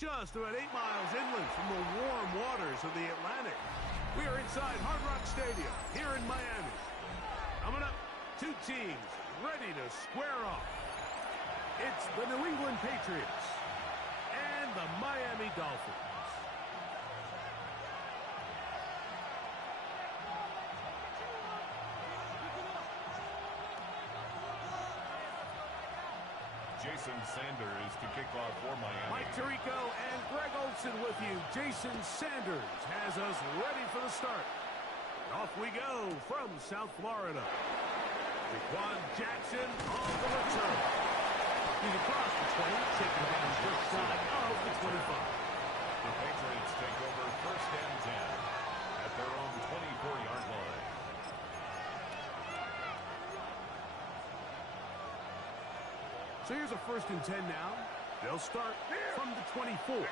Just about 8 miles inland from the warm waters of the Atlantic. We are inside Hard Rock Stadium here in Miami. Coming up, two teams ready to square off. It's the New England Patriots and the Miami Dolphins. Jason Sanders to kick off for Miami. Mike Tirico and Greg Olson with you. Jason Sanders has us ready for the start. And off we go from South Florida. Jaquan Jackson on the return. He's across the 20, taking down just shy of the 25. The Patriots take over first and 10 at their own 24-yard line. So here's a first and 10 now. They'll start from the 24.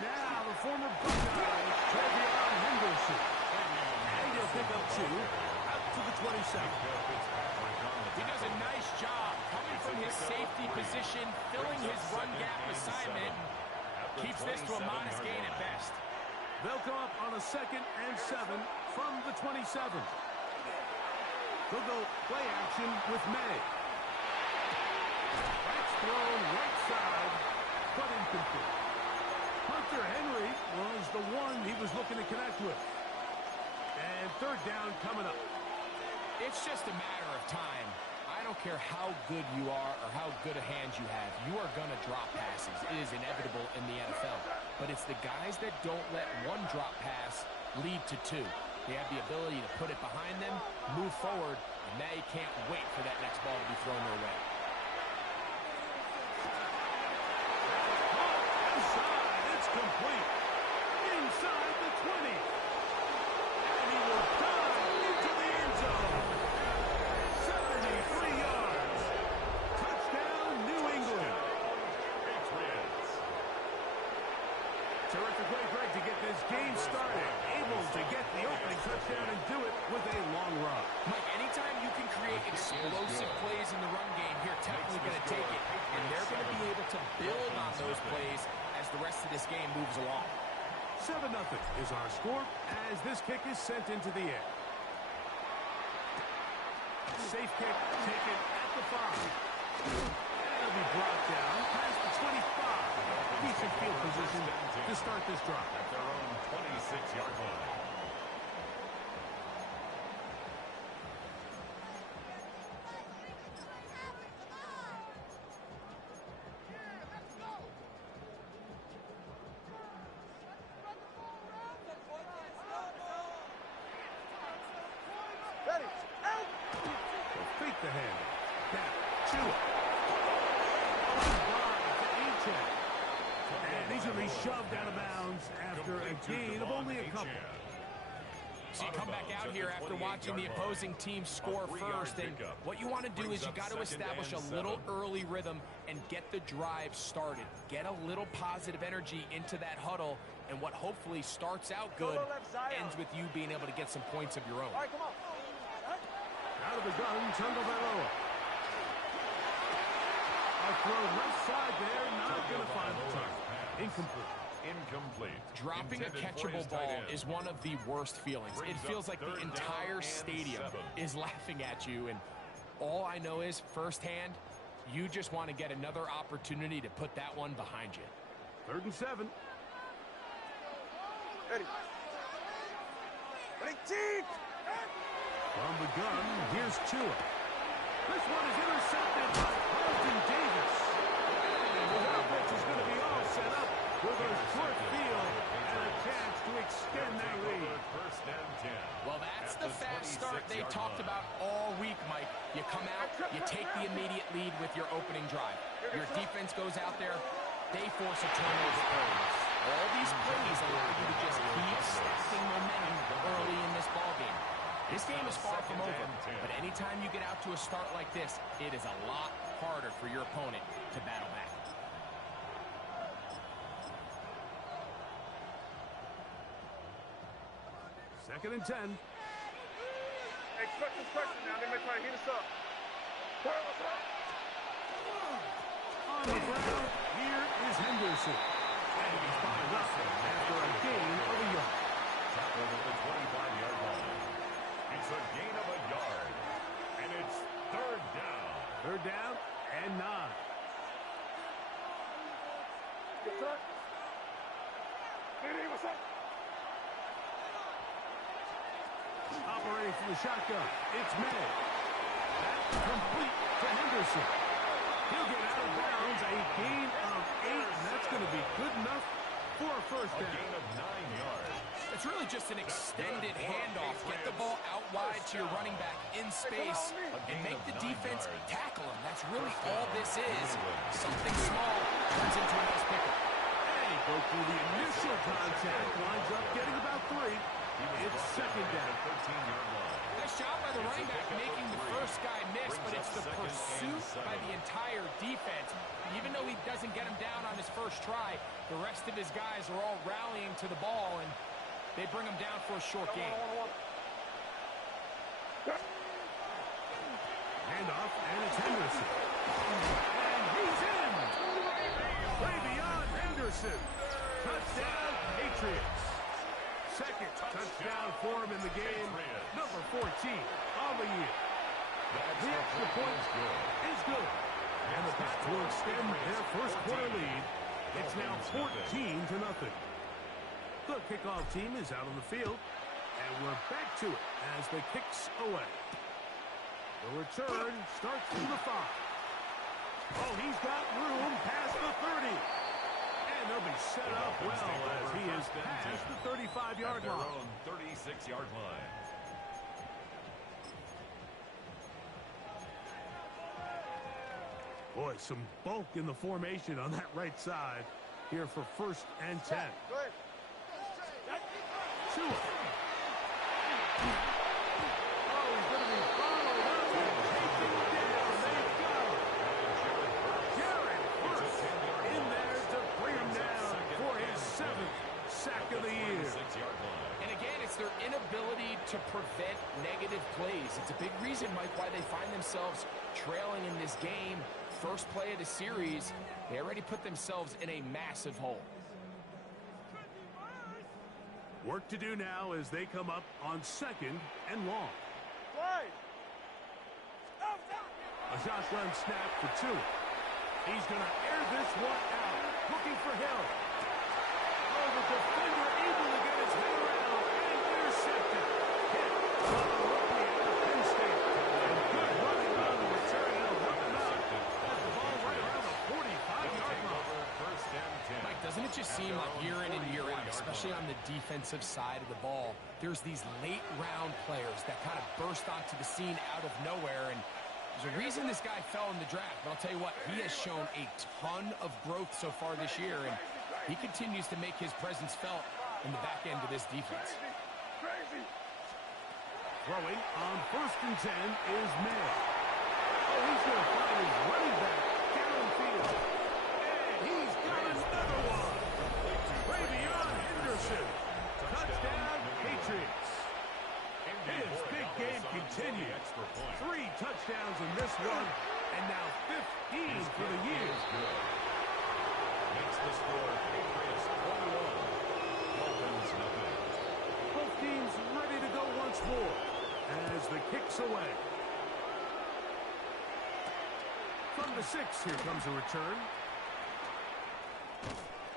Now the former Buckeye, Trevion Henderson. And he'll pick up 2 out to the 27. He does a nice job coming from his safety position, filling his run gap assignment. Keeps this to a modest gain at best. They'll come up on a second and 7 from the 27. They'll go play action with May. That's thrown right side, but incomplete. Hunter Henry was the one he was looking to connect with. And third down coming up. It's just a matter of time. I don't care how good you are or how good a hand you have. You are going to drop passes. It is inevitable in the NFL. But it's the guys that don't let one drop pass lead to 2. They have the ability to put it behind them, move forward, and they can't wait for that next ball to be thrown their way. Inside, it's complete. Inside the 20. And he will dive into the end zone. 73 yards. Touchdown, New England. Patriots. Terrific way, Greg, to get this game started. Able to get the opening touchdown and do it with a long run. Mike, anytime you can create explosive plays in the run game, you're definitely going to take it. And they're going to be able to build on those plays as the rest of this game moves along. 7-0 is our score as this kick is sent into the air. Safe kick taken at the 5. That'll be brought down past the 25. Decent field position to start this drive. At their own 26-yard line. Fake the hand. Back. Tua. And he's going to be shoved out of bounds after a gain of only a couple. So you come back out here after watching the opposing team score first, and what you want to do is you got to establish a little early rhythm and get the drive started. Get a little positive energy into that huddle, and what hopefully starts out good ends with you being able to get some points of your own. Out of the gun, Tagovailoa. A throw left side there, not going to find the target. Incomplete. Dropping a catchable ball is one of the worst feelings. It feels like the entire stadium is laughing at you, and all I know is firsthand, you just want to get another opportunity to put that one behind you. 3rd and 7. Ready. From the gun, here's Tua. This one is intercepted by Carlton Davis. And the offense is going to be all set up with a short field and a chance to extend that lead. First and 10. Well, that's the fast start they talked about all week, Mike. You come out, you take the immediate lead with your opening drive. Your defense goes out there, they force a turnover early. All these plays allow you to just keep stacking momentum early in this ballgame. This game is far from over, but anytime you get out to a start like this, it is a lot harder for your opponent to battle back. Second and 10. Expect this pressure now. They may try to heat us up. On the ground, here is Henderson. And he's followed up after a gain of a yard. Tackled at the 25-yard line. It's a gain of a yard. And it's third down. Third down and 9. Yes, sir. Diddy, what's up? Operating from the shotgun, it's May. That's complete to Henderson. He'll get out of bounds, a gain of 8, and that's going to be good enough for a first A down. gain of 9 yards. It's really just an extended handoff. Get the ball out wide to your running back in space and make the defense tackle him. That's really all this is. Something small turns into a nice pickup. Hey, go through the initial contact, winds up getting about 3. It's second down. 13-yard line. Nice job by the running back making the first guy miss, but it's the pursuit by the entire defense. Even though he doesn't get him down on his first try, the rest of his guys are all rallying to the ball, and they bring him down for a short gain. Handoff, and it's Henderson. And he's in! Way beyond Henderson. Touchdown, Patriots. Second touchdown for him in the game. Number 14 on the year. The extra point is good. And the Pats will extend their first quarter lead. It's now 14-0. The kickoff team is out on the field. And we're back to it as the kicks away. The return starts from the 5. Oh, he's got room past the 30. And they'll be set up well as he is past the 35-yard line. Their own 36-yard line. Boy, some bulk in the formation on that right side here for 1st and 10. Go ahead. Tua. Oh, he's going to be followed up and taken down. They've got him. Jared Hurst in there to bring him down for his 7th sack of the year. And again, it's their inability to prevent negative plays. It's a big reason, Mike, why they find themselves trailing in this game. First play of the series, they already put themselves in a massive hole. Work to do now as they come up on 2nd and long. Slide. A shotgun snap for Tua. He's going to air this one out, looking for Hill. Oh, the defender able to get his head around and intercepted. Hit on the rookie out of Penn State. And good running on the return. He'll run him out. Has the ball right around the 45-yard line. First and 10. Mike, doesn't it just seem like year in and year out, especially on the defensive side of the ball, there's these late-round players that kind of burst onto the scene out of nowhere, and there's a reason this guy fell in the draft, but I'll tell you what, he has shown a ton of growth so far this year, and he continues to make his presence felt in the back end of this defense. Crazy. Throwing on 1st and 10 is May. Oh, he's going to find his running back downfield. And he's got another one. Way beyond Henderson. Touchdown, Patriots. His big game continues. 3 touchdowns in this one, and now 15 for the year. Makes the score Patriots 21. Dolphins nothing. Both teams ready to go once more as the kicks away. From the 6, here comes a return.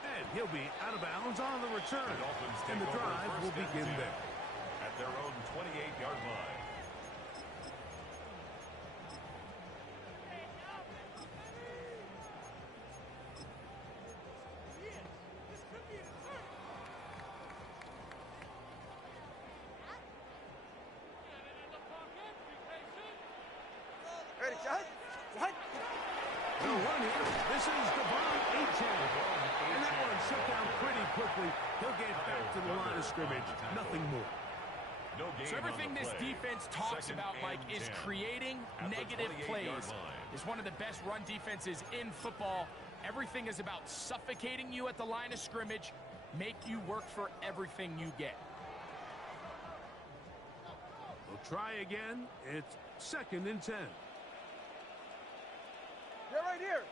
And he'll be out of bounds on the return. And the drive will begin there. At their own 28-yard line. Ready, shot. Shot. The run here. This is Devon Achane. And that one shut down pretty quickly. He'll get back to the line of scrimmage. Nothing more. No gain So everything on the this play. defense talks Second about, Mike, and is 10. creating At the negative 28-yard plays. line. It's one of the best run defenses in football. Everything is about suffocating you at the line of scrimmage, make you work for everything you get. We'll try again. It's 2nd and 10. You're right here.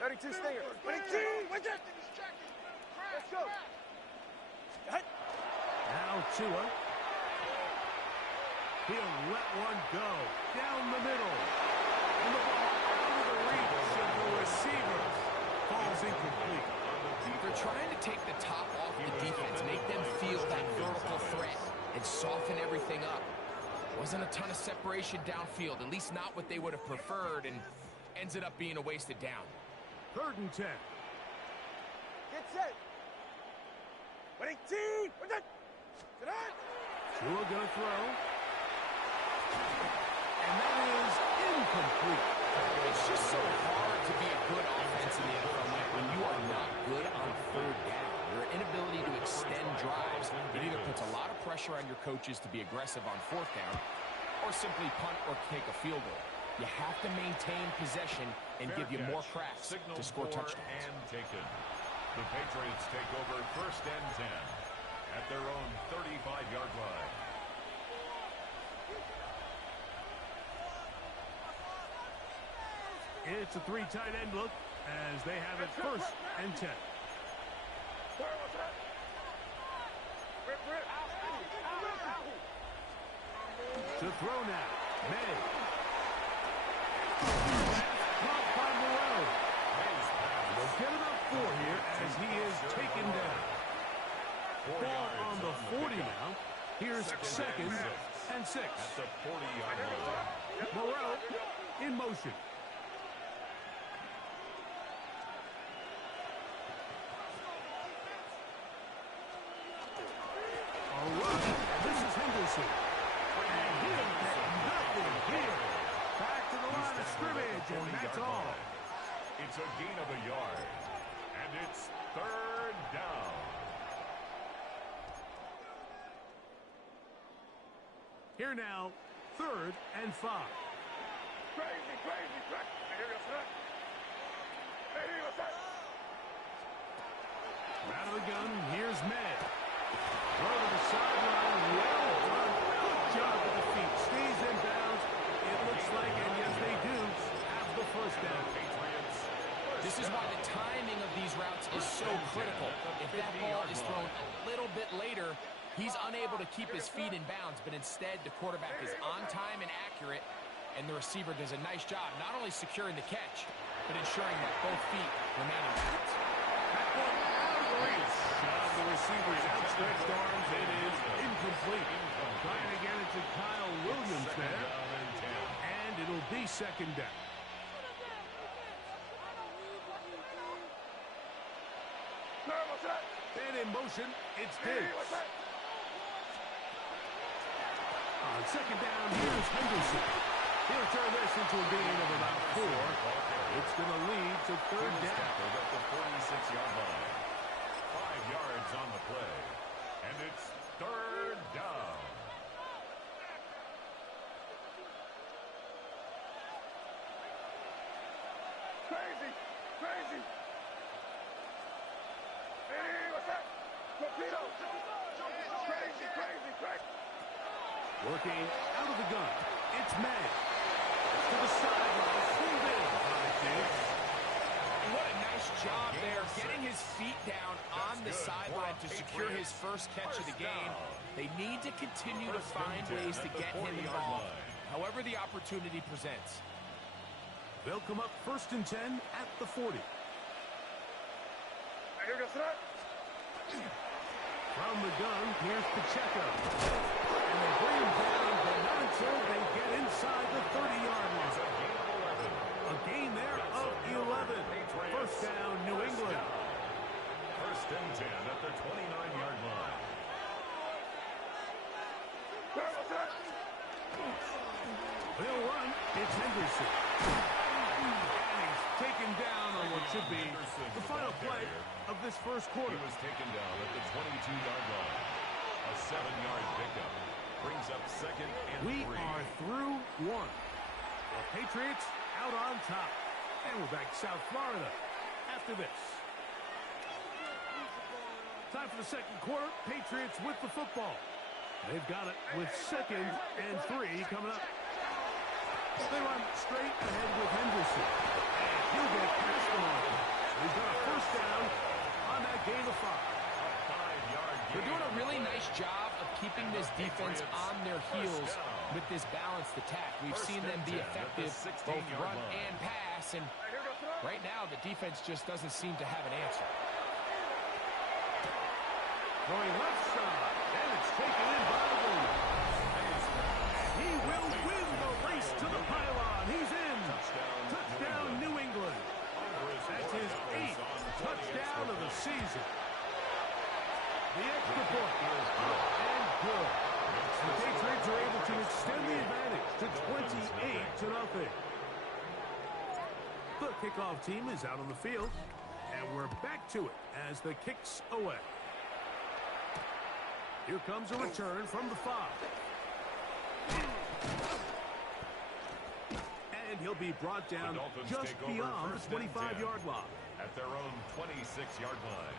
32 stinger. 22. What's that? Let's go. Now Tua. He'll let one go down the middle. And the ball out of the reach of the receiver. Falls incomplete. They're trying to take the top off the defense, make them feel that vertical threat, and soften everything up. Wasn't a ton of separation downfield, at least not what they would have preferred, and ends it up being a wasted down. 3rd and 10. Get set. 22. What's that? Get on. Tua gonna throw. And that is incomplete. It's just so hard to be a good offense in the NFL when you are not good on 3rd down. Your inability to extend drives, it either puts a lot of pressure on your coaches to be aggressive on 4th down, or simply punt or kick a field goal. You have to maintain possession and give you more cracks to score touchdowns. And taken. The Patriots take over 1st and 10 at their own 35-yard line. It's a 3 tight end look as they have it 1st and 10. To throw now. May. Blocked by Moreau. They'll get about 4 here as he is taken down. Ball on the 40 now. Here's 2nd and 6. At the 40-yard line. Moreau in motion. All right, this is Henderson. And he'll get nothing here. Back to the line of scrimmage, and that's all. It's a gain of a yard. And it's 3rd down. Here now, 3rd and 5. Crazy, crazy, crazy. Here goes that. Hey, what's that? Out of the gun, here's May. Throw to the sideline, well done. Good job with the feet. Stays in bounds. It looks like, and yes, they do, have the 1st down. This is why the timing of these routes is so critical. If that ball is thrown a little bit later, he's unable to keep his feet in bounds, but instead the quarterback is on time and accurate, and the receiver does a nice job not only securing the catch, but ensuring that both feet remain in bounds. That one out of the reach of the receiver's outstretched arms. It is incomplete. Trying to get it to Kyle Williams there, and it'll be 2nd down. And in motion, it's Diggs. On 2nd down, here's Henderson. He'll turn this into a gain of about 4. It's going to lead to 3rd down. At the 46-yard line. 5 yards on the play. And it's 3rd down. Crazy, crazy. Hey, what's that? Torpedo. Crazy, crazy, crazy. Working out of the gun. It's May. To the sideline. Pulled in by Diggs. And what a nice job there, getting his feet down on the sideline to secure his 1st catch of the game. They need to continue to find ways to get him involved, however the opportunity presents. They'll come up 1st and 10 at the 40. Here goes that. From the gun, here's Pacheco. And they bring him down, but not until they get inside the 30-yard line. A gain there of 11. 1st down, New England. 1st and 10 at the 29-yard line. They'll run. It's Henderson. And he's taken down on what should be the final play of this 1st quarter. He was taken down at the 22-yard line. A 7-yard pickup brings up 2nd and 3. We are through 1. The Patriots out on top. And we're back to South Florida after this. Time for the 2nd quarter. Patriots with the football. They've got it with 2nd and 3 coming up. They run straight ahead with Henderson. And He'll get past the marker. He's got a first down on that gain of 5. They're doing a really nice job of keeping this defense on their heels with this balanced attack. We've seen them be effective both run and pass, and right now the defense just doesn't seem to have an answer. Going left side, and it's taken in by Williams. He will win the race to the pylon. He's in. Touchdown, New England. That's his 8th touchdown of the season. The extra point is up and good. The Patriots are able to extend the advantage to 28-0. The kickoff team is out on the field, and we're back to it as the kick's away. Here comes a return from the 5. And he'll be brought down just beyond the 25-yard line. At their own 26-yard line.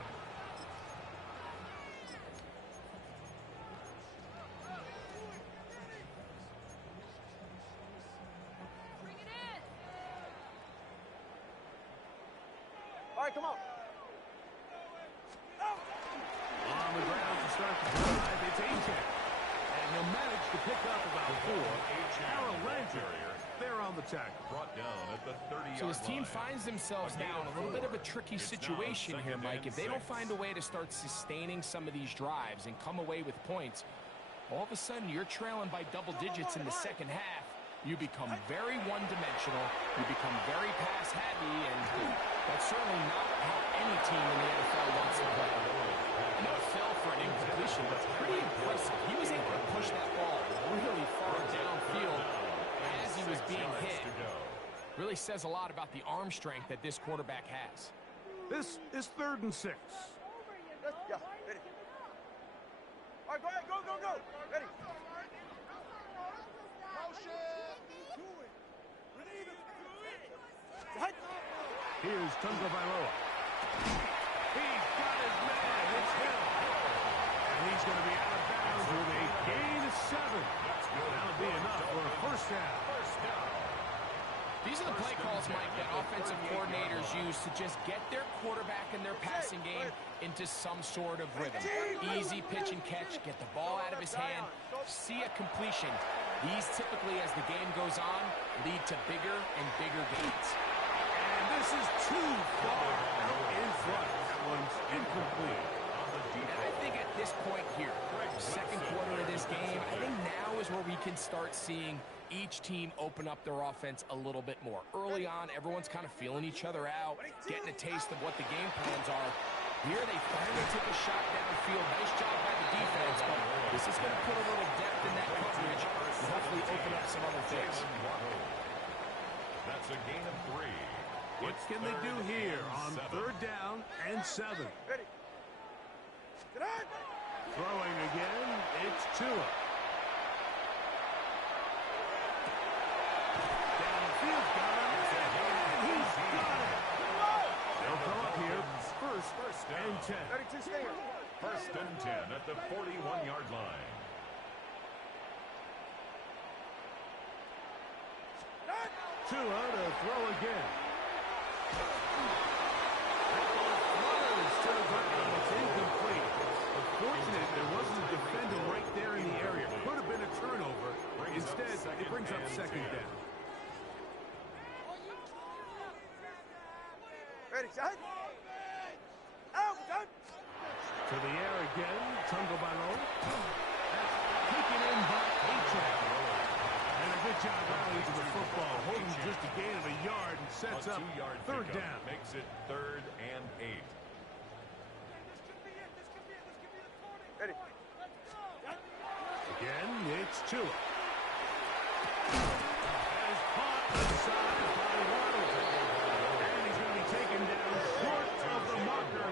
All right, come on. On the ground to start the drive, it's A-Check. And he'll manage to pick up about 4. Harold Landry, they're on the tackle. Brought down at the 30-yard So his team line. finds themselves now in a little bit of a tricky situation here, Mike. If they don't find a way to start sustaining some of these drives and come away with points, all of a sudden you're trailing by double digits in the second half. You become very one-dimensional. You become very pass-heavy, and that's certainly not how any team in the NFL wants to play. I know it fell for an incompletion, but it's pretty impressive. He was able to push that ball really far downfield as he was being hit. Really says a lot about the arm strength that this quarterback has. This is 3rd and 6. Yeah, ready. All right, go ahead, go, go, go. Ready. Here's Tungo Bailoa. He's got his man. It's him. And he's going to be out of bounds with a gain of 7. That'll be enough for a first down. These are the play calls, Mike, that offensive coordinators use to just get their quarterback and their passing game into some sort of rhythm. Easy pitch and catch, get the ball out of his hand, see a completion. These typically, as the game goes on, lead to bigger and bigger gains. And this is too far out in front. That one's incomplete. And I think at this point here, second quarter of this game, I think now is where we can start seeing each team open up their offense a little bit more. Early on, everyone's kind of feeling each other out, getting a taste of what the game plans are. Here they finally take a shot downfield. Nice job by the defense, but this is going to put a little depth in that coverage and hopefully open up some other things. That's a gain of 3. What can they do here on 3rd down and 7? Ready. Get on. Throwing again, it's Tua. Downfield, got him, and he's got it. They'll come up here, first and 10. Ready to stay. First and 10 at the 41-yard line. Tua to throw again. Flutters to the ground. It's incomplete. Unfortunate there wasn't a defender right there in the area. Could have been a turnover. Instead, it brings up 2nd down. Ready, set. Out, done. To the air again, Tungo Bailoa. That's taken in by A-Check. And a good job rallying to the football, holding just a gain of a yard and sets up 3rd down. Makes it 3rd and 8. Ready. Again, it's Tua. That is caught inside by Waddle. And he's going to be taken down short of the marker.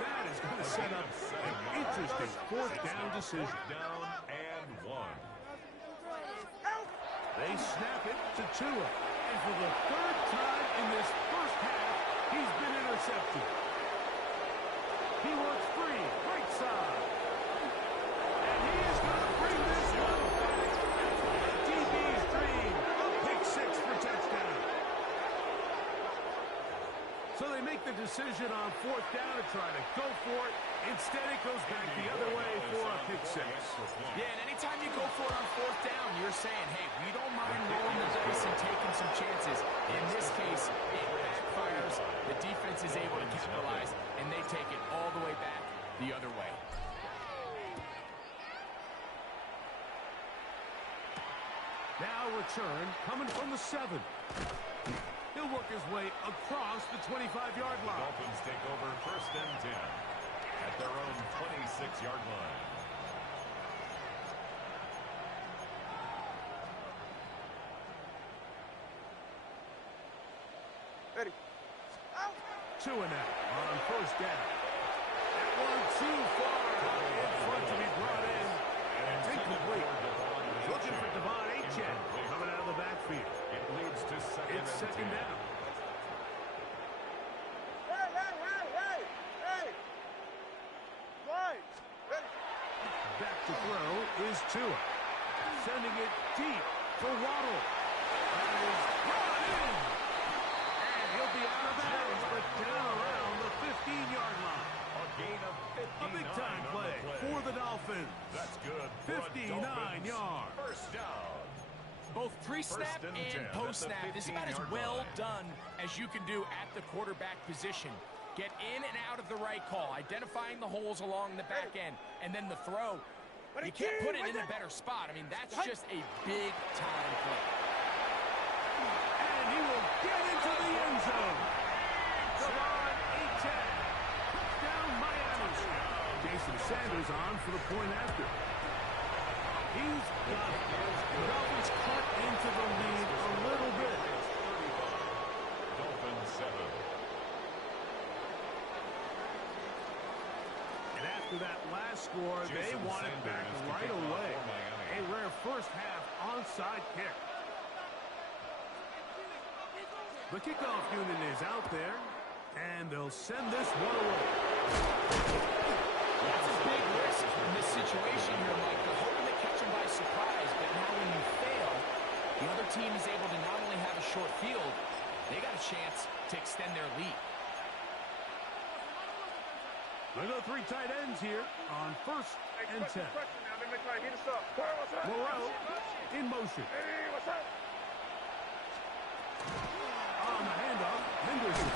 That is going to set up an interesting 4th down decision. Down and 1. They snap it to Tua. And for the 3rd time in this first half, he's been intercepted. He works free, right side. And he is going to bring this one back. DB's dream. A pick 6 for touchdown. make the decision on fourth down to try to go for it. Instead, it goes back the other way for a pick six. Yeah, and anytime you go for it on fourth down, you're saying, hey, we don't mind rolling the dice and taking some chances. In this case, it backfires. The defense is able to capitalize, and they take it all the way back the other way. Now return coming from the 7. He'll work his way across the 25-yard line. Dolphins take over first and 10 at their own 26-yard line. Ready. Out. 2 and out on first down. That one too far in front to be brought in. And it's incomplete. Looking for Devon Achane coming out of the backfield. It leads to second It's second down. Hey! Line. Ready. Back to throw is Tua. Sending it deep for Waddle. That is brought in. And he'll be out of bounds, but down around the 15-yard line. A gain of 59 A big-time play for the Dolphins. That's good. 59 yards. First down. Both pre-snap First and and 10 post-snap, at the this is about as 15-yard well line. done as you can do at the quarterback position. Get in and out of the right call, identifying the holes along the back end, and then the throw. You can't put it in a better spot. I mean, that's just a big-time play. And he will get into the end zone. Devon Achane. Touchdown Miami. Jason Sanders on for the point after. He's got it. The Dolphins cut into the lead a little bit. Dolphins 7. And after that last score, they Jason want it back Sanders right kicking off away. for Miami. A rare first-half onside kick. The kickoff unit is out there, and they'll send this one away. That's a big risk in this situation here, Mike. They're hoping to catch them by surprise, but now when you fail, the other team is able to not only have a short field, they got a chance to extend their lead. They go 3 tight ends here on first and 10. Moreau in motion. Hey, what's up? On the handoff, Henderson.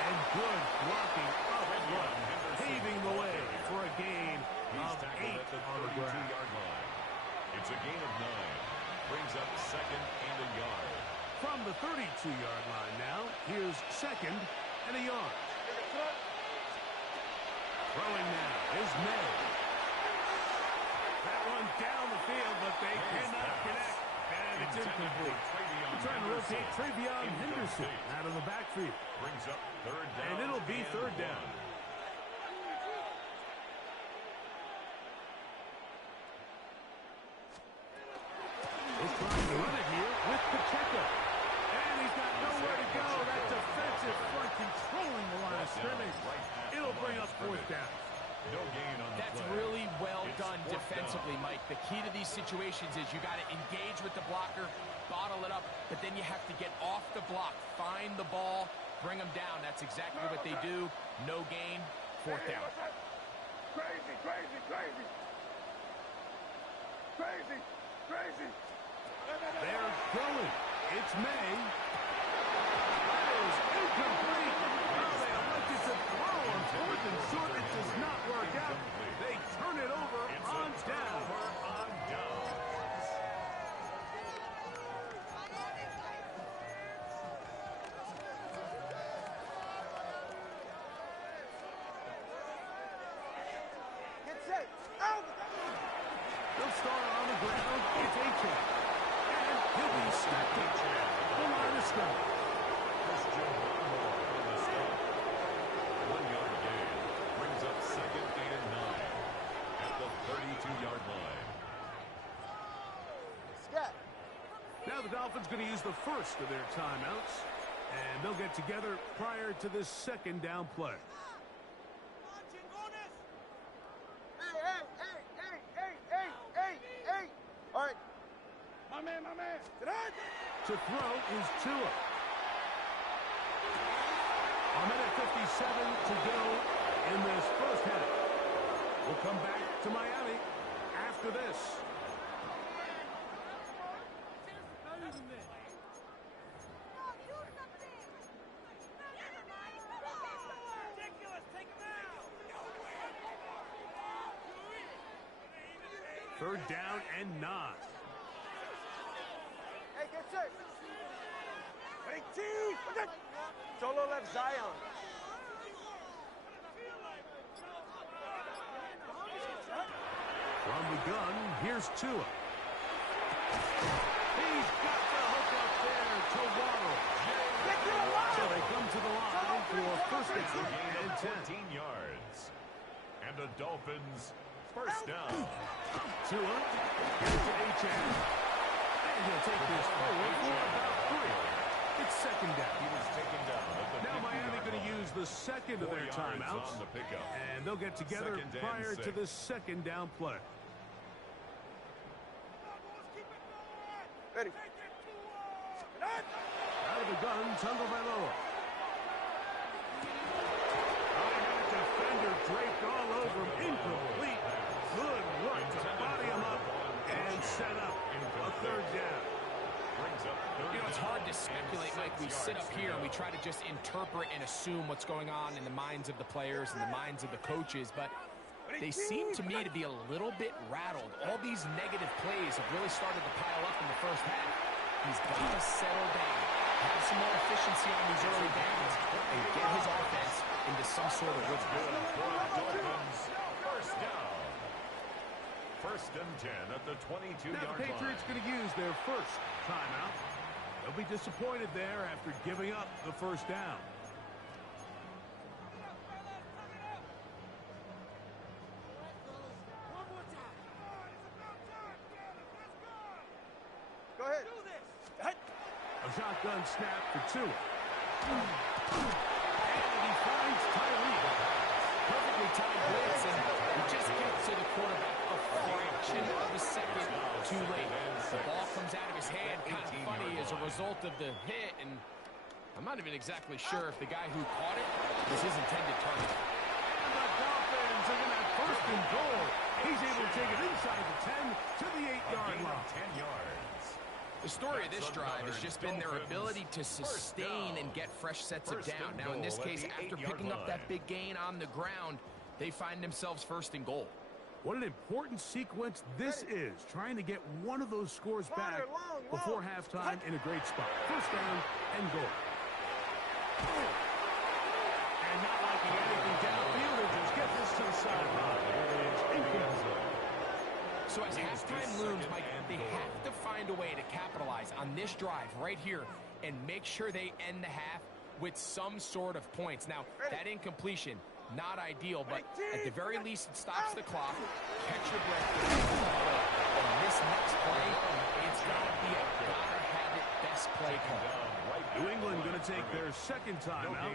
And good blocking up front, paving the way for a gain He's of tackled 8 at the on the ground. 32-yard line. It's a gain of 9. Brings up second and a yard. From the 32-yard line now, here's second and a yard. Throwing now is May. That one down the field, but they cannot connect. And it's incomplete. Trying to rotate Travion Henderson out of the backfield. Brings up third down. And it'll be third down. He's trying to run it here with Pacheco. And he's got nowhere to go. That defensive front controlling the line of scrimmage. It'll bring up fourth down. No gain on the That's play. really well It's done fourth defensively, down. Mike. The key to these situations is you got to engage with the blocker, bottle it up, but then you have to get off the block, find the ball, bring them down. That's exactly what they do. No gain, fourth down. Crazy. They're going. It's May. That is incomplete. Well, they elected to throw on fourth and short. It does not work out. They turn it over on down. Get set. Out. They'll start on the ground. It's Achane. And he'll be stuck at the line of scrimmage. Christian Barmore on the stop. 1-yard gain. Brings up second and 9 at the 32-yard line. Scat. Now the Dolphins going to use the first of their timeouts. And they'll get together prior to this second down play. Hey. All right. My man. Tonight. To throw is Tua. A minute 57 to go in this first half. We'll come back to Miami after this. Third down and 9. Hey, get set. Hey, team. Solo left Zion. From the gun, here's Tua. He's got the hook up there to Waddle. So they come to the line for first down and 10. 14 yards. And the Dolphins first down. Tua gets to H.A. And he'll take this forward for about 3. It's second down. He was taken down at the Now Miami going to use the second of 4 their yards timeouts. on the pickup. And they'll get together Second and prior to 6. this second down play. Ready. Out of the gun, Tagovailoa. Defender draped all over him. Incomplete. Good work to body him up and set up a third down. You know, it's hard to speculate, Mike. We sit up here and we try to just interpret and assume what's going on in the minds of the players and the minds of the coaches, but they seem to me to be a little bit rattled. All these negative plays have really started to pile up in the first half. He's got to settle down, have some more efficiency on these early downs, and get his offense into some sort of rhythm. First down. First and 10 at the 22-yard line. Now the Patriots going to use their first timeout. They'll be disappointed there after giving up the first down. Go ahead. A shotgun snap for Tua. And he finds Tyreek. Perfectly timed blitz, and he just gets to the quarterback a fraction of a second too late. The ball comes out of his hand kind of funny as a result of the hit, and I'm not even exactly sure if the guy who caught it was his intended target. And the Dolphins are going to have first and goal. He's able to take it inside the 10 to the 8-yard line. 10 yards. The story of this drive has just been their ability to sustain and get fresh sets of down. Now, in this case, after picking up that big gain on the ground, they find themselves first and goal. What an important sequence this is, trying to get one of those scores back before halftime in a great spot. First down and goal. And not liking anything downfield, or just get this to the sideline. It's incomplete. So as halftime looms, Mike, they have to find a way to capitalize on this drive right here and make sure they end the half with some sort of points. Now, that incompletion, not ideal, but at the very least, it stops the clock. Catch your breath. And this next play, it's got to be a gotta-have-it best play call. New England going to take their second time out.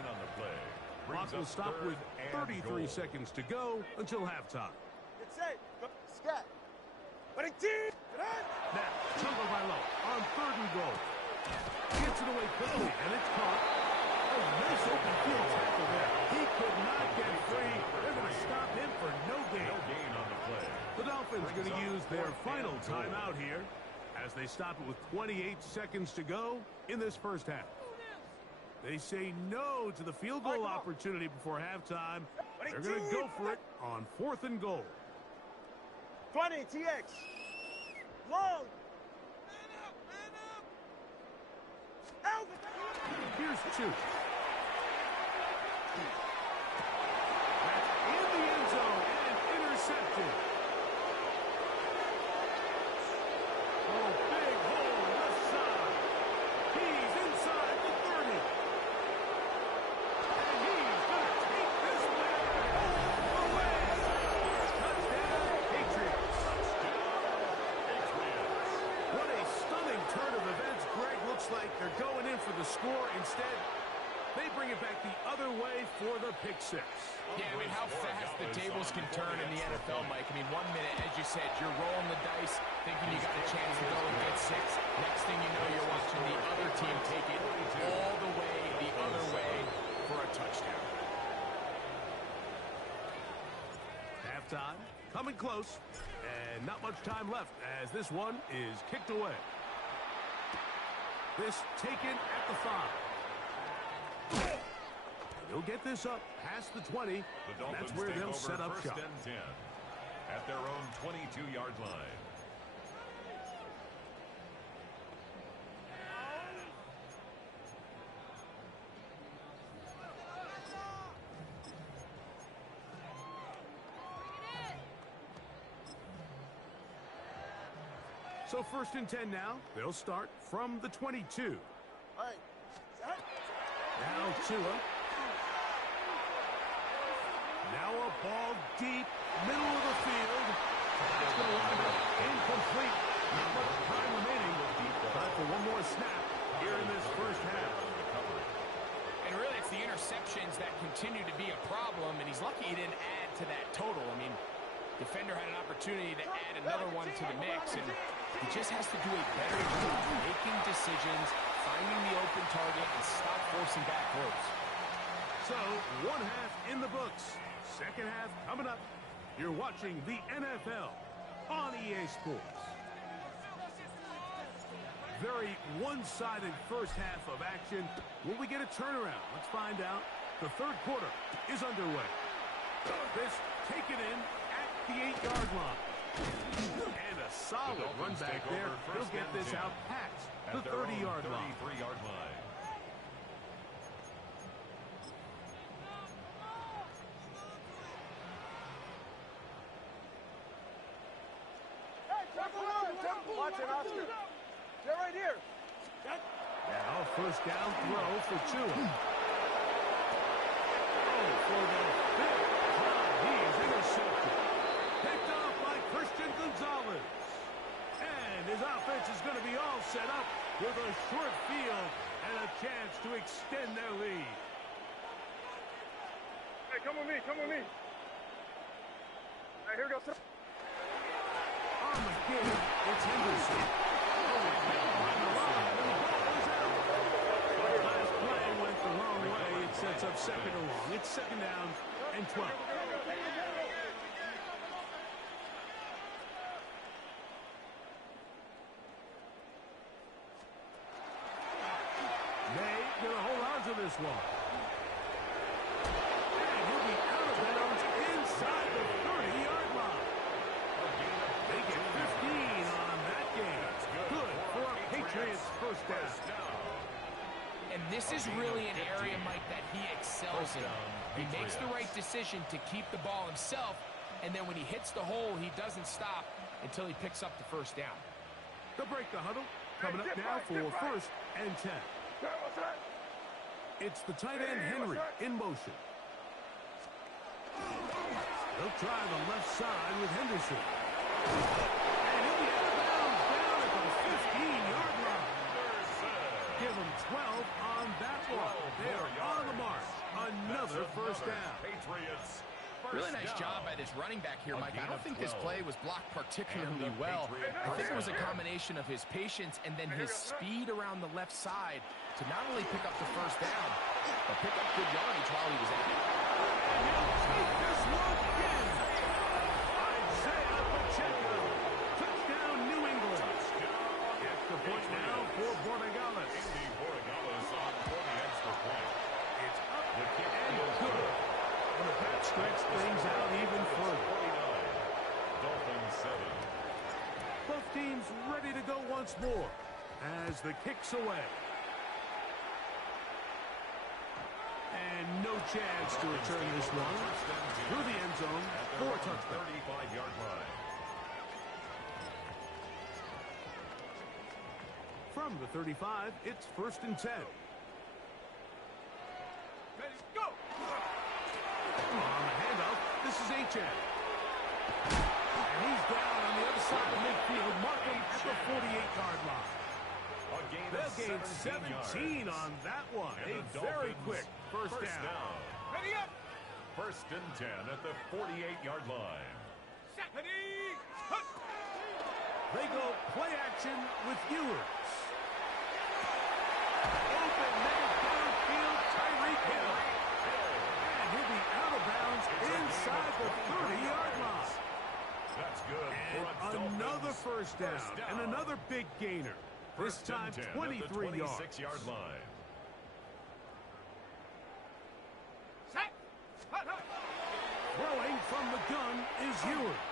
Clock will stop with 33 seconds to go until halftime. Get set. Scat. But Now, Tagovailoa on third and goal. Gets it away quickly, and it's caught. A nice open field tackle there. He could not get free. They're going to stop him for no gain. No gain on the play. The Dolphins going to use their final timeout here as they stop it with 28 seconds to go in this first half. They say no to the field goal opportunity before halftime. They're going to go for it on fourth and goal. 20, TX. Long. Out. Here's 2. That's in the end zone and intercepted. Oh, big hole left side. He's inside the 30. And he's going to take this one away. Touchdown, Patriots. What a stunning turn of events. Greg, looks like they're going in for the score. Instead, they bring it back the other way for the pick six. Yeah, I mean, how fast the tables can turn in the NFL, Mike. I mean, 1 minute, as you said, you're rolling the dice, thinking you got a chance to go and get 6. Next thing you know, you're watching the other team take it all the way the other way for a touchdown. coming close. And not much time left as this one is kicked away. This taken at the 5. They'll get this up past the 20. The That's where they'll set up first shop. and 10 at their own 22-yard line. So first and 10 now. They'll start from the 22. Now Tua. Now a ball deep, middle of the field. That's going to wind up incomplete. Not much time remaining. Time for one more snap here in this first half. And really, it's the interceptions that continue to be a problem, and he's lucky he didn't add to that total. I mean, defender had an opportunity to add another one to the mix, and he just has to do a better job making decisions, finding the open target, and stop forcing back throws. So, one half in the books. Second half coming up. You're watching the NFL on EA Sports. Very one-sided first half of action. Will we get a turnaround? Let's find out. The third quarter is underway. This taken in at the 8-yard line. And a solid run back there. He'll get this out past the 30-yard line. 33-yard line. Watch it, Oscar. They're right here. Now first down throw for Tua. Oh, for the fifth time. He is intercepted. Picked off by Christian Gonzalez. And his offense is going to be all set up with a short field and a chance to extend their lead. Hey, come with me, come with me. All right, here we go. On the game, it's Henderson. Oh, it's down on the line, and the ball is out. Last play went the wrong way. It sets up second and long. It's second down and 12. May gonna hold on to this one. And he'll be out of bounds inside the 30-yard line. They get 15 on that game. Good for a Patriots first down. And this is really an area, Mike, that he excels in. He makes the right decision to keep the ball himself, and then when he hits the hole, he doesn't stop until he picks up the first down. They'll break the huddle. Coming up now for first and 10. It's the tight end Henry in motion. They'll try the left side with Henderson. And he'll be out of bounds down at the 15-yard line. Give him 12 on that one. They are on the mark. Another first down. Patriots. Really nice job by this running back here, Mike. I don't think this play was blocked particularly well. I think it was a combination of his patience and then his speed around the left side to not only pick up the first down, but pick up good yardage while he was at it. And he'll take this one in. Isaiah Pacheco. Touchdown, New England. Extra point now for Borregales. Andy Borregales on for the extra point. It's up The kick and is good. And that stretch things out even further. 49. Dolphins 7. Both teams ready to go once more as the kick's away. And no chance to return this one through the end zone for a touchdown. 35-yard line. From the 35, it's first and 10. Ready, go! On the handoff, this is H.N. And he's down on the other side of midfield, marking at the 48-yard line. A gain They'll of gain 17 17 on that one. And A the very Dolphins quick first down. Ready up! First and 10 at the 48-yard line. Ready, hut! They go play action with Ewers. Open man downfield, Tyreek Hill. And he'll be out of bounds inside the 30-yard line. down and another big gainer. This time 23 yards. 26-yard line. Throwing from the gun is Ewers.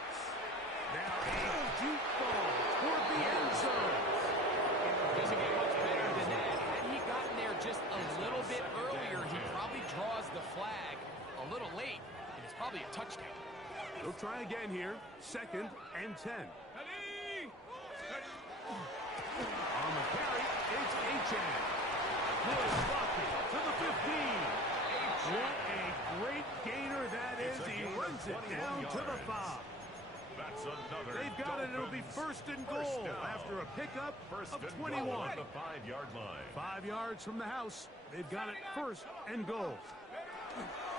Now a deep ball toward the end zone. Doesn't get much better than that. Had he gotten there just a little bit earlier, he probably draws the flag a little late, and it's probably a touchdown. They'll try again here. 2nd and 10. On the carry, it's H.N. Good blocking to the 15. What a great gainer that is. He runs it down to the 5. That's another. They've got it. It'll be 1st and goal after a pickup of 21. At the 5-yard line. 5 yards from the house. They've got it 1st and goal.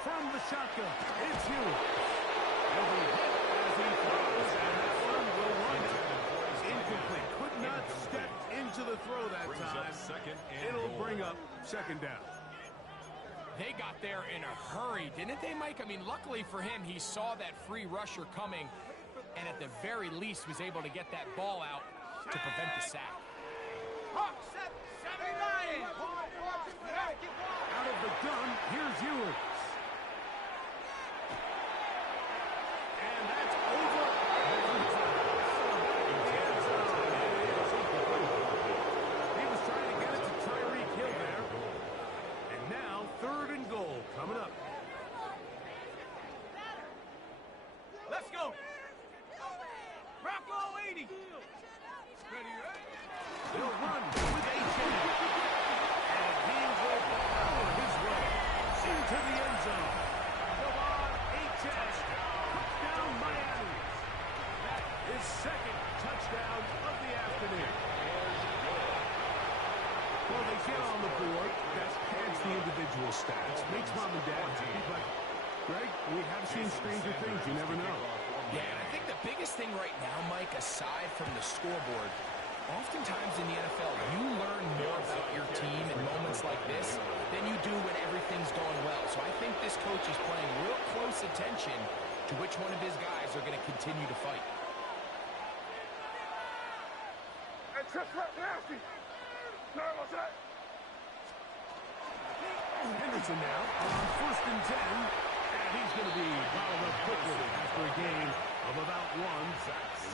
From the shotgun, it's Hughes. He'll be hit as he throws, and that one will wind up incomplete. Could not step into the throw that time. It'll bring up 2nd down. They got there in a hurry, didn't they, Mike? I mean, luckily for him, he saw that free rusher coming, and at the very least was able to get that ball out to prevent the sack. Out of the gun, here's Ewers. And that's over. He was trying to get it to Tyreek Hill there. And now 3rd and goal coming up. Let's go. Rocco 80. They'll run with H.N. And he will power his way into the end zone. Come on, H.N. Touchdown, Miami. That is 2nd touchdown of the afternoon. Well, they get on the board. That adds the individual stats. Makes mom and dad happy, but Greg, we have seen stranger things. You never know. Yeah, and I think the biggest thing right now, Mike, aside from the scoreboard, oftentimes in the NFL, you learn more about your team in moments like this than you do when everything's going well. So I think this coach is paying real close attention to which one of his guys are going to continue to fight. And just left nasty. Sorry about that. Henderson now on 1st and 10. And he's going to be bottled up quickly after a gain of about 1.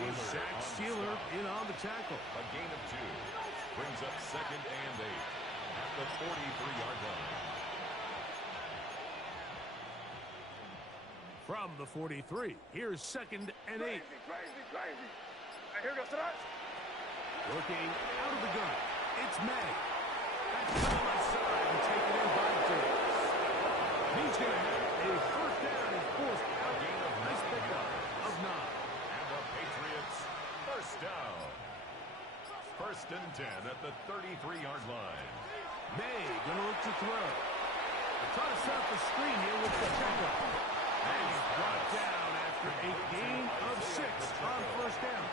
It was Zach Sealer in on the tackle. A gain of 2. Brings up 2nd and 8 at the 43-yard line. From the 43, here's 2nd and 8. Crazy. And here goes tonight. Working out of the gun, it's May. That's on the left side and taken in by Diggs. He's going to have a 1st down and forced out. Nice pickup of 9. And the Patriots, 1st down. 1st and 10 at the 33-yard line. May going to look to throw. They're trying to set up the screen here with the checkup. And he's brought down after a gain of 6 on 1st down.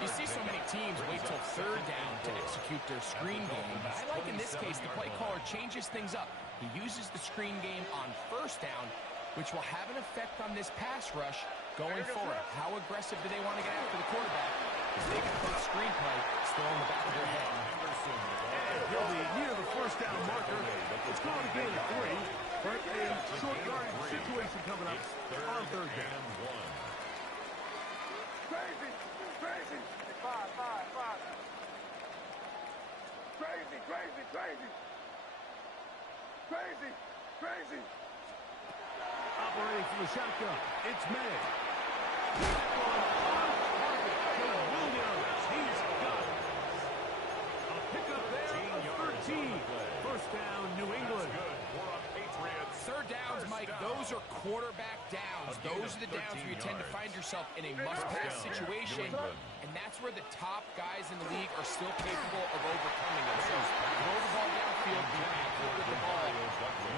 You see so many teams wait till 3rd down to execute their screen game, but I like in this case the play caller changes things up. He uses the screen game on 1st down, which will have an effect on this pass rush going forward. How aggressive do they want to get after the quarterback? Because they can put screenplay still in the back of their head. And he'll be near the 1st down marker. It's going to gain of 3, but a short yardage situation coming up on 3rd down. Crazy. 5. Crazy. Operating from the shotgun, it's May. That one on target to Williams. He's got it. A pickup there of 13. 1st down, New England. 3rd downs, Mike, those are quarterback downs. Those are the downs where you tend to find yourself in a must-pass situation, and that's where the top guys in the league are still capable of overcoming it. So throw the ball downfield, be accurate with the ball.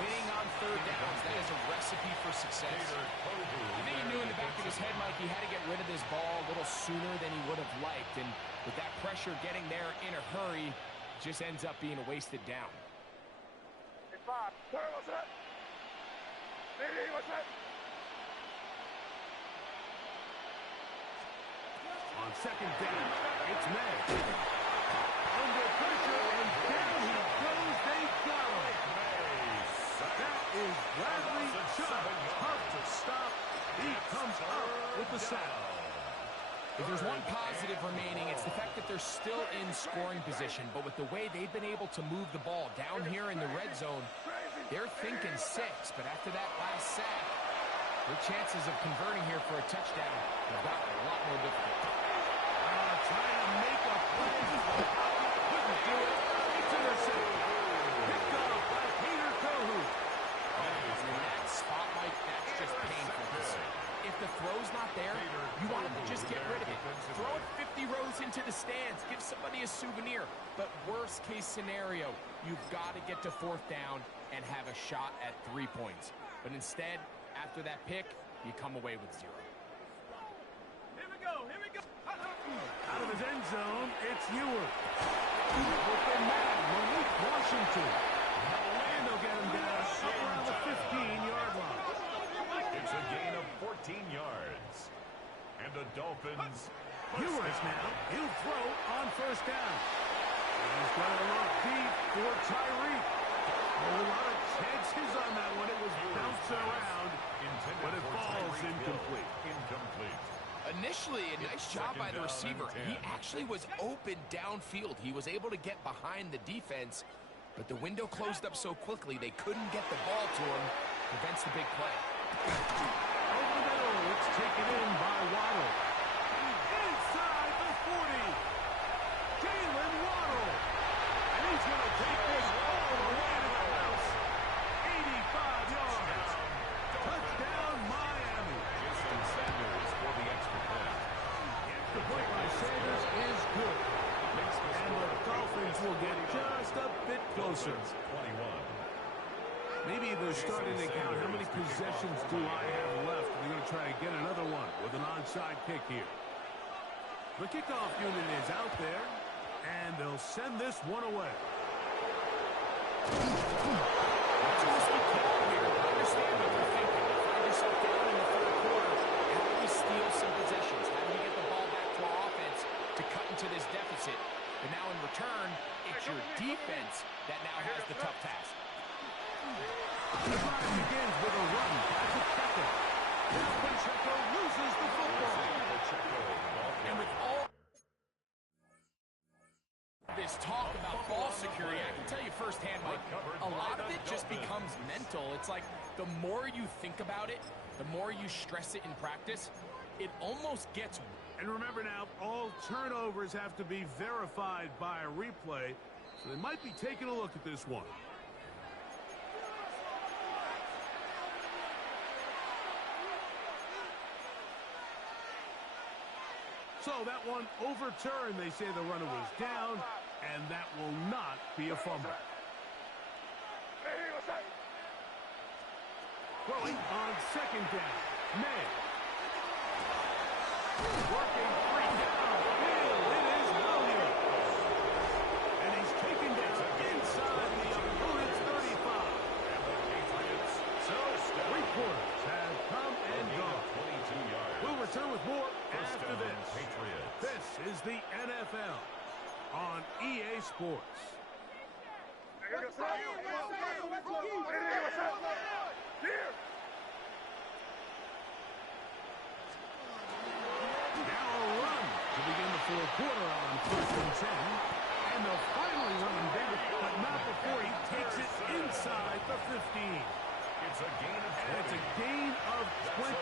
Winning on 3rd downs, that is a recipe for success. I think he knew in the back of his head, Mike, he had to get rid of this ball a little sooner than he would have liked, and with that pressure getting there in a hurry, just ends up being a wasted down. It's 5. Sorry about that. What's that? On On second down, it's May. Under pressure, and down he goes. They got him. That is Bradley Chubb. Tough to stop. He comes up with the sack. If there's one positive remaining, it's the fact that they're still in scoring position. But with the way they've been able to move the ball down here in the red zone, they're thinking 6. But after that last sack, their chances of converting here for a touchdown have gotten a lot more difficult. Trying to make a play. Couldn't do it. It's intercepted. Picked off by Peter Kohu. In that spot, Mike, that's just painful to see. If the throw's not there, you want him to just get rid of it. Throw it 50 rows into the stands. Give somebody a souvenir. But worst case scenario, you've got to get to 4th down and have a shot at 3 points. But instead, after that pick, you come away with 0. Here we go. Here we go. Out of his end zone, it's Ewert. With the man, Malik Washington. And they'll get him down up around the 15-yard line. It's a gain of 14 yards. And the Dolphins... Ewert now. He'll throw on 1st down. He's got to look deep for Tyreek. A lot of chances on that one. It was bouncing around, but it falls incomplete. Initially, a nice job by the receiver. He actually was open downfield. He was able to get behind the defense, but the window closed up so quickly they couldn't get the ball to him. Prevents the big play. Over the middle, it's taken in by Waddle. Inside the 40. Jalen Waddle. And he's going to take this all the way to the house. 85 yards. Touchdown, Miami. Jason Sanders for the extra point. The point by Sanders is good. And the Dolphins will get just a bit closer. 21. Maybe they're starting to count how many possessions do I have left. They're going to try to get another one with an onside kick here. The kickoff unit is out there, and they'll send this one away. That's a risky call here. I understand what you're thinking. You find yourself down in the 4th quarter. How do we steal some possessions? How do we get the ball back to our offense to cut into this deficit? But now in return, it's your defense that now has the tough task. The drive begins with a run by Pacheco. Pacheco loses the football. And with all this talk about ball security, I can tell you firsthand, Mike, a lot of it just becomes mental. It's like the more you think about it, the more you stress it in practice, it almost gets... And remember now, all turnovers have to be verified by a replay, so they might be taking a look at this one. So that one overturned. They say the runner was down, and that will not be a fumble. Throwing on 2nd down. May. Working 3 down. Hill. It is Williams. And he's taken down inside the opponent's 35. So 3 quarters have come and gone. We'll return with more after this. This is the NFL on EA Sports. Now a run to begin the 4th quarter on 1st and 10. And they'll finally run him down, but not before he takes it inside the 15. It's a gain of 20. And it's a gain of 20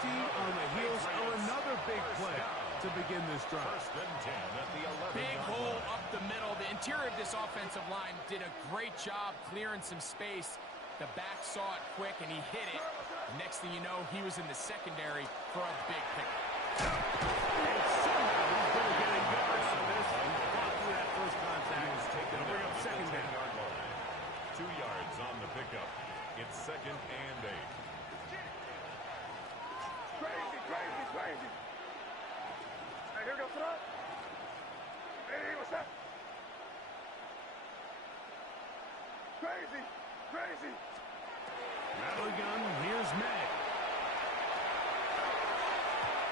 on the heels of another big play to begin this drive. 1st and 10 at the 11. Big hole up the middle. The interior of this offensive line did a great job clearing some space. The back saw it quick, and he hit it. Next thing you know, he was in the secondary for a big pickup. And somehow he's going to get a yard out of this and fought through that first contact. They'll bring up 2nd down. 2 yards on the pickup. It's 2nd and 8. Crazy. Hey, here goes front. Hey, what's that? Crazy. Rattle gun, here's May.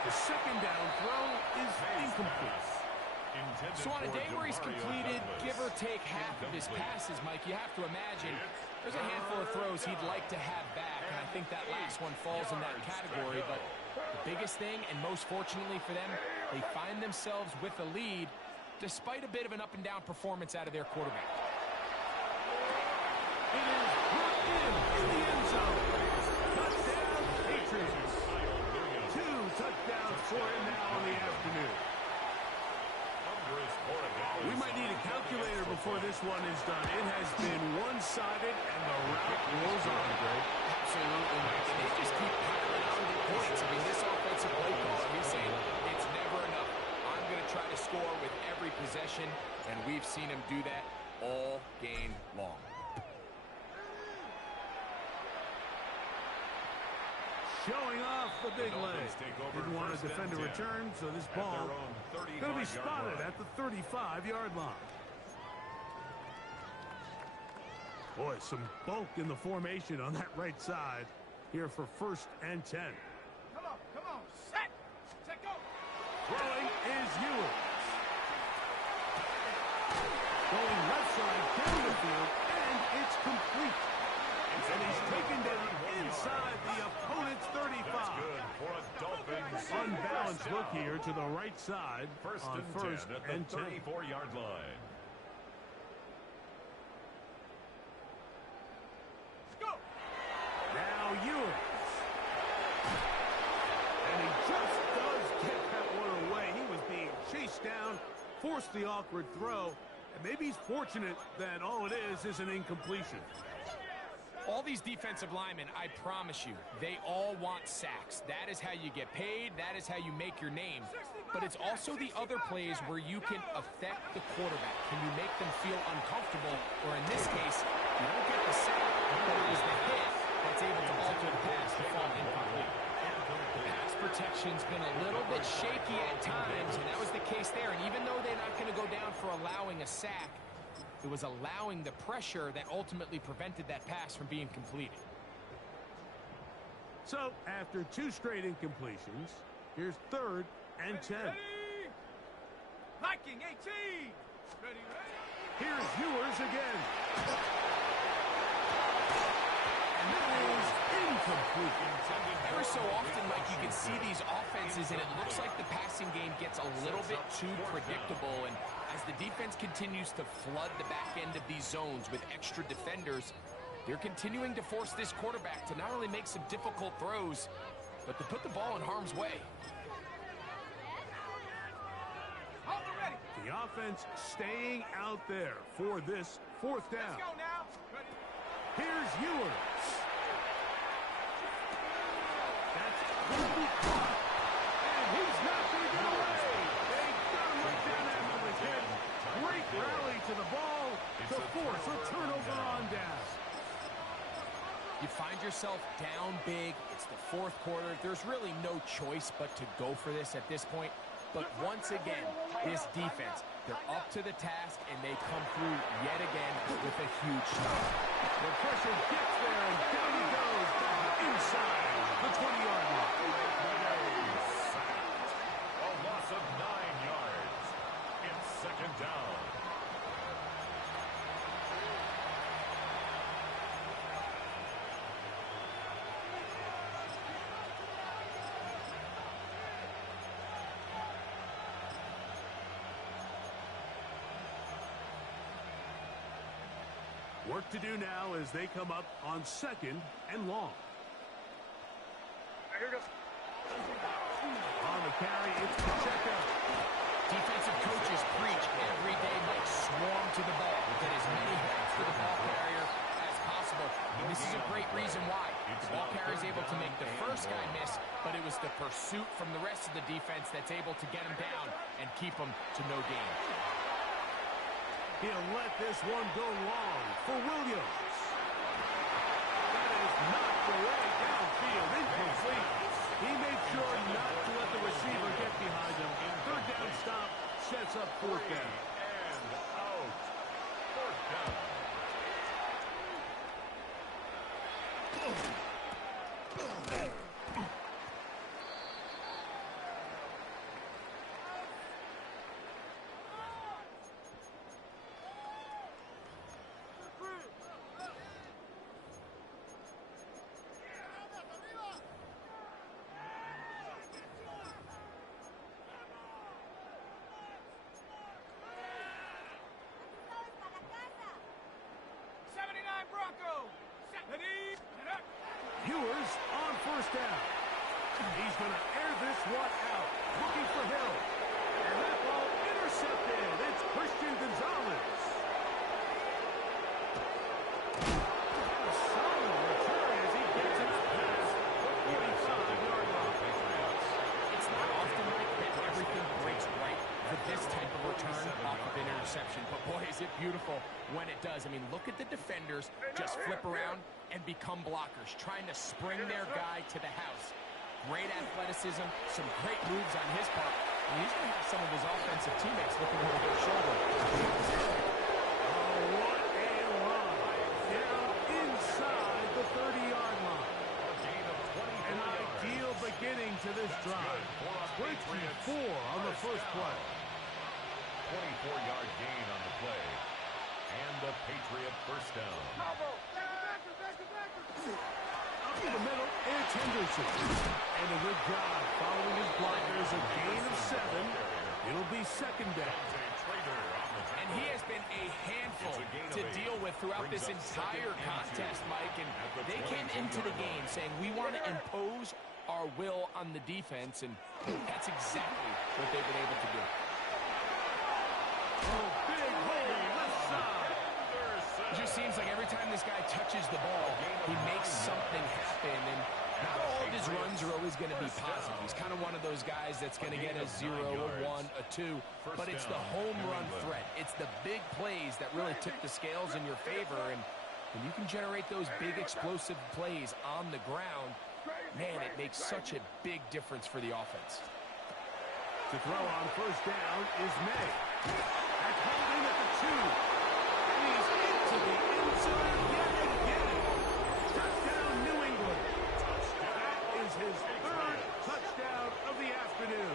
The second down throw is incomplete. So on a day where he's completed, give or take half of his passes, Mike, you have to imagine there's a handful of throws he'd like to have back, and I think that last one falls in that category. But the biggest thing, and most fortunately for them, they find themselves with a lead despite a bit of an up-and-down performance out of their quarterback. It is brought in the end zone. Touchdown, Patriots. 2 touchdowns for him now in the afternoon. We might need a calculator before this one is done. It has been one-sided, and the route rolls on, Greg. Absolutely, Mike. And they just keep piling on the points. I mean, this offensive play caller, he's saying it's never enough. I'm going to try to score with every possession, and we've seen him do that all game long. Showing off the big leg. Didn't want to defend a return, so this ball going to be spotted at the 35-yard line. Boy, some bulk in the formation on that right side here for 1st and 10. Come on, set, go. Throwing is Ewers. Going left side down the field, and it's complete. And he's taken down inside the opponent's 35. Unbalanced look here to the right side on 1st and 10. 34-yard line. Go. Now Ewers. And he just does get that one away. He was being chased down, forced the awkward throw, and maybe he's fortunate that all it is an incompletion. All these defensive linemen, I promise you, they all want sacks. That is how you get paid. That is how you make your name. But it's also the other plays where you can affect the quarterback. Can you make them feel uncomfortable? Or in this case, you don't get the sack, but it was the hit that's able to alter the pass to fall incomplete. Pass protection's been a little bit shaky at times, and that was the case there. And even though they're not going to go down for allowing a sack, it was allowing the pressure that ultimately prevented that pass from being completed. So, after 2 straight incompletions, here's 3rd and 10. Ready? Liking 18. Ready. Here's Ewers again. And that is incomplete. Every so often, Mike, you can see these offenses, and it looks like the passing game gets a little bit too predictable. And as the defense continues to flood the back end of these zones with extra defenders, they're continuing to force this quarterback to not only make some difficult throws, but to put the ball in harm's way. The offense staying out there for this 4th down. Let's go now. Ready. Here's Ewers. That's quickly caught. And he's not going to get away. They got him right down that middle head. Great rally to the ball to force a turnover on down. You find yourself down big. It's the 4th quarter. There's really no choice but to go for this at this point. But once again, this defense, they're up to the task, and they come through yet again with a huge stop. The pressure gets there, and down he goes back inside the 20-yard line. A loss of 9 yards. It's 2nd down. Work to do now as they come up on 2nd and long. Here goes. On the carry, it's Pacheco. Defensive coaches preach every day, Mike, swarm to the ball. Get as many hands for the ball carrier as possible. And this is a great reason why. The ball carrier is able to make the first guy miss, but it was the pursuit from the rest of the defense that's able to get him down and keep him to no gain. He'll let this one go long for Williams. That is knocked away downfield, incomplete. He made sure not to let the receiver get behind him. 3rd down stop sets up 4th down. And out. 4th down. first down. He's going to air this one out, looking for Hill. And that ball intercepted. It's Christian Gonzalez. And a solid return as he gets it past the 45-yard line. It's not often, Mike, that everything breaks right for this type of return off of an interception. But, boy, is it beautiful when it does. I mean, look at the defenders just flip around and become blockers, trying to spring their guy to the house. Great athleticism, some great moves on his part. And he's going to have some of his offensive teammates looking over their shoulder. Oh, what a run. Down inside the 30-yard line. An ideal beginning to this drive. 24 on the first play. 24-yard gain on the play. And the Patriot first down. Up in the middle, it's Henderson. And a good job following his blockers. A gain of 7. It'll be second down. And he has been a handful to deal with throughout this entire contest, Mike. And they came into the game saying, we want to impose our will on the defense. And that's exactly what they've been able to do. Oh, big hole, left side. It just seems like every time this guy touches the ball, he makes something happen. And not all of his runs are always going to be positive. He's kind of one of those guys that's going to get a 0, a 1, a 2. But it's the home run threat. It's the big plays that really tip the scales in your favor. And when you can generate those big explosive plays on the ground, man, it makes such a big difference for the offense. To throw on first down is May. At holding at the 2. And he's into the end zone yet again. Touchdown, New England. That is his third touchdown of the afternoon.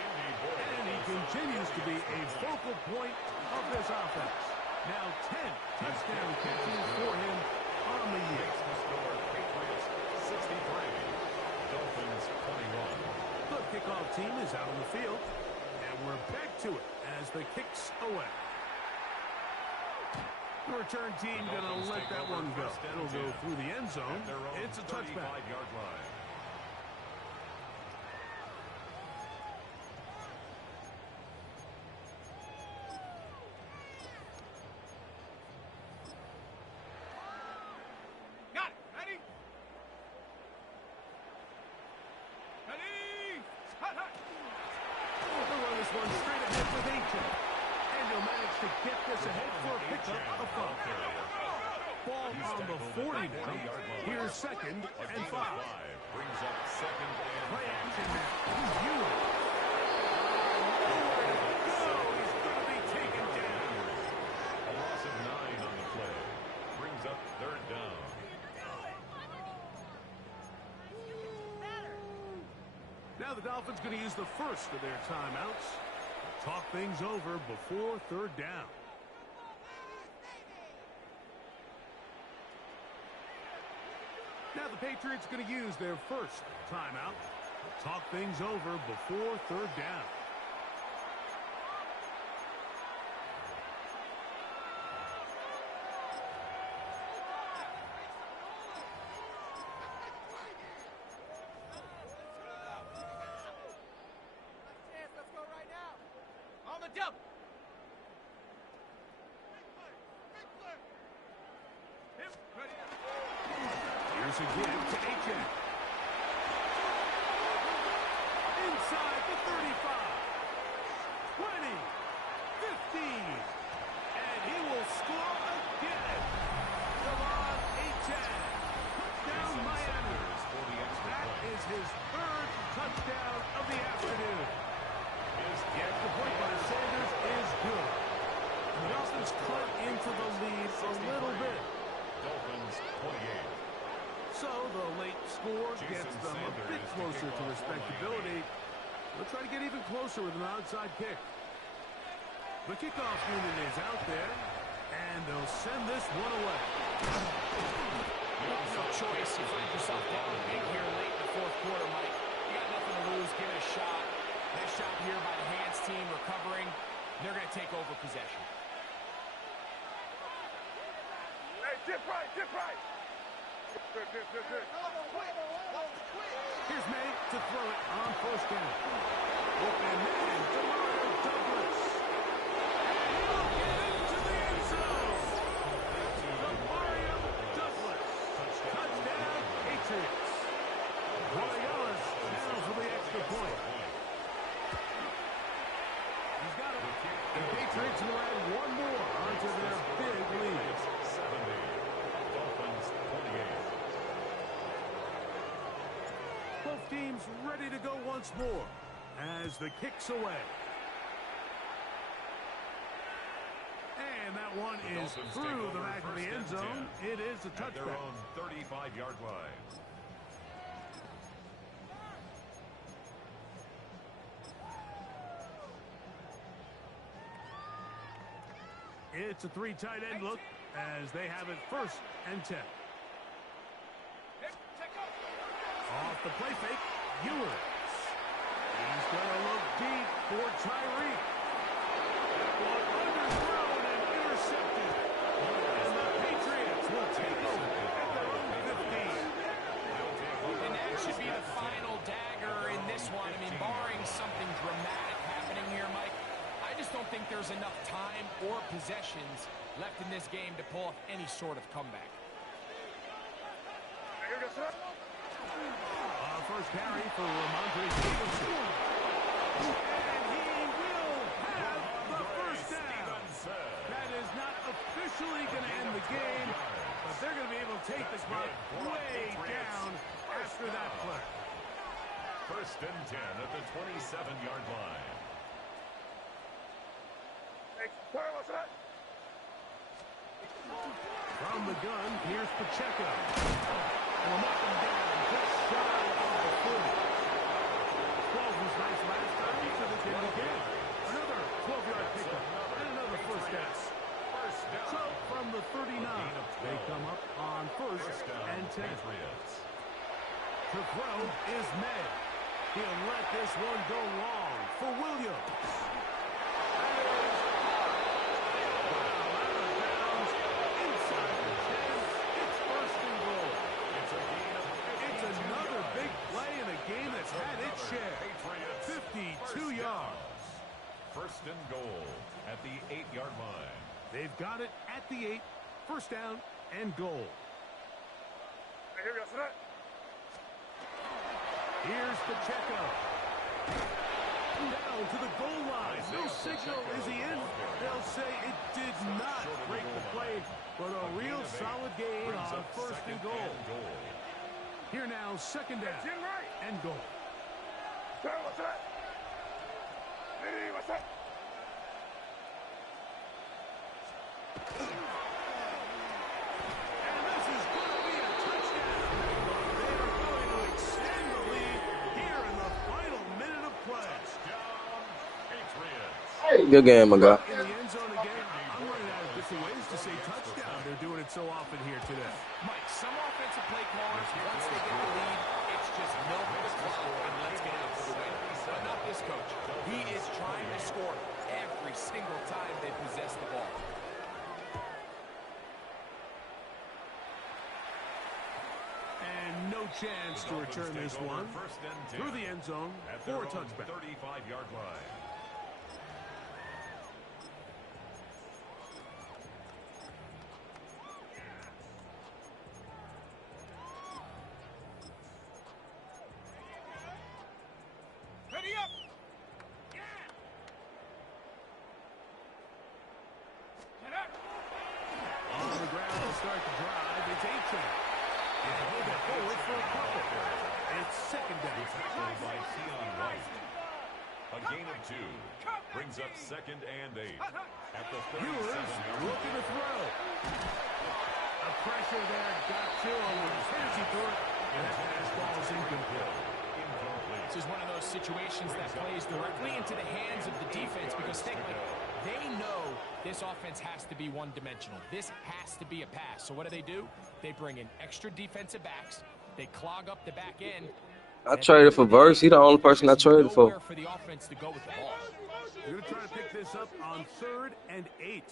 And he continues to be a focal point of this offense. Now 10 touchdown catches for him on the year. Patriots 63. Dolphins 21. The kickoff team is out on the field, and we're back to it as the kick's away. The return team going to let that one go. It'll go through the end zone. It's a touchback. 35-yard line. Got it. Ready? Ready? They'll run this one straight ahead with Aiken. And he'll manage to get this ahead for a pickup of 5. Ball on the 40 now. Here's second and 5. Brings up second and Play action now. Ewing. Nowhere to go. He's going to be taken down. a loss of 9 on the play. Brings up third down. Now the Dolphins going to use the first of their timeouts. Talk things over before third down. Now the Patriots going to use their first timeout. Talk things over before third down. Here's a give to Aiken. Inside the 35. 20. 15. And he will score again. Devon Aiken. Touchdown Miami. That is his third touchdown of the afternoon. Yes, the point by Sanders is good. The Dolphins cut into the lead a little bit. Dolphins 28. So the late score gets them a bit closer to respectability. They'll try to get even closer with an onside kick. The kickoff unit is out there, and they'll send this one away. No choice. You find yourself down big here late in the fourth quarter, Mike. You got nothing to lose. Give it a shot. Nice job here by the hands team recovering. They're going to take over possession. Hey, dip right, dip right. Here's May to throw it on first down. Open man, Douglas. And he'll get into the end zone. Douglas. Touchdown, Patriots. Royales now for the extra point. He's got it. The Patriots will add one more onto their big lead. 70. Dolphins 28. Both teams ready to go once more as the kick's away. And that one is through the back of the end zone. It is a touchback. At their own 35-yard line. It's a three tight end look as they have it first and 10. Off the play fake, Ewers. He's going to look deep for Tyreek. One underthrown and intercepted. And the Patriots will take over at their own 15. And that should be the final dagger in this one. I mean, barring something dramatic happening here, Mike, I just don't think there's enough time or possessions left in this game to pull off any sort of comeback. First carry for Ramondre Stevenson. And he will have the first down. That is not officially going to end the game, but they're going to be able to take the clock way down after that play. First and 10 at the 27-yard line. From the gun, here's Pacheco. And we'll knock him down just shy of the 40. 12 was nice last time, so they did it again. Another 12-yard pickup and another first down. So from the 39, they come up on first and 10. To throw is May. He'll let this one go long for Williams. Another big play in a game that's had its share. 52 yards. First and goal at the 8-yard line. They've got it at the 8. First down and goal. Here's Pacheco. Down to the goal line. No signal. Is he in? They'll say it did not break the play, but a real solid gain on first and goal. Here now, second down and goal. And this is going to be a touchdown. They are going to extend the lead here in the final minute of play. Good game, my guy. In the end zone again, I'm running out of different ways to say touchdown. They're doing it so often here today. Mike, some offensive play callers, once they get the lead, it's just milk the clock and let's get out for the win. But not this coach. He is trying to score every single time they possess the ball. And no chance to return this one through the end zone for a touchback. 35-yard line. Ready up! On the ground to start the drive, it's A-Chain. If they hold that forward for a couple. It's second down. By Keon White. A gain of 2 brings up second and 8 at the 37-yard line. Looking to throw. A pressure there got to him. Fancy threw it, and that pass ball is incomplete. This is one of those situations that plays directly into the hands of the defense because think like they know this offense has to be one-dimensional. This has to be a pass. So what do? They bring in extra defensive backs. They clog up the back end. I traded for Verse. He the only person I traded for. For the offense to go with the ball. They're going to try to pick this up on 3rd and 8.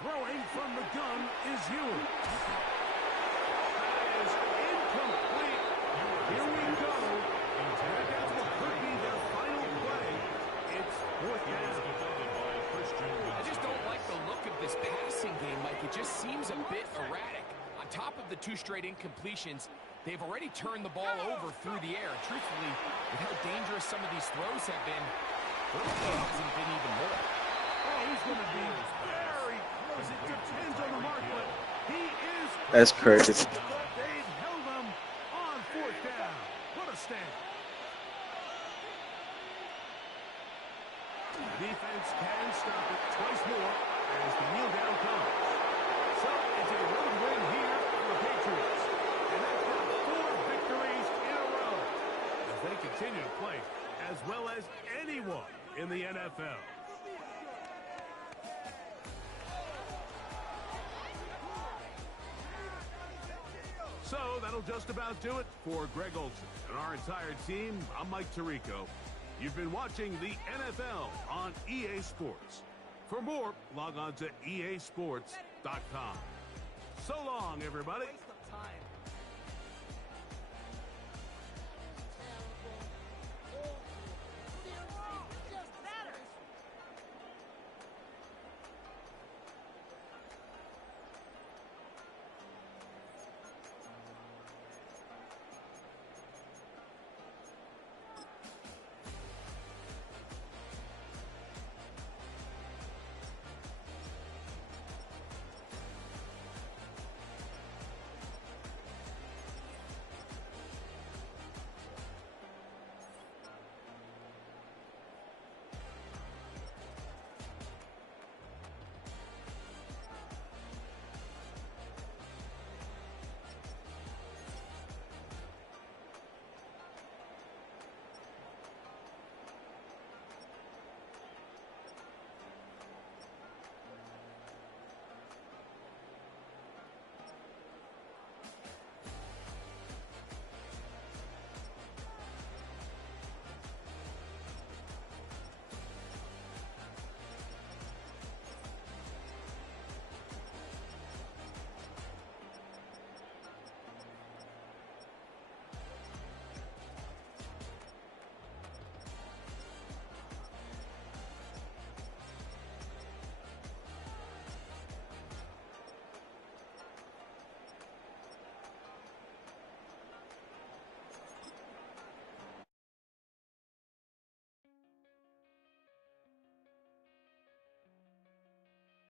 Throwing from the gun is Ewing. That is incomplete. Here we go. And that's what could be their final play. It's fourth down. I just don't like the look of this passing game, Mike. It just seems a bit erratic. On top of the 2 straight incompletions, they've already turned the ball over through the air. Truthfully, with how dangerous some of these throws have been, their play hasn't been even more. Oh, he's going to be very close. It depends on the mark, but he is. That's crazy. They've held him on fourth down. What a stand. Defense can stop it twice more as the kneel down comes. So it's a road win here for the Patriots. And that's now 4 victories in a row as they continue to play as well as anyone in the NFL. So that'll just about do it for Greg Olsen and our entire team. I'm Mike Tirico. You've been watching the NFL on EA Sports. For more, log on to easports.com. So long, everybody.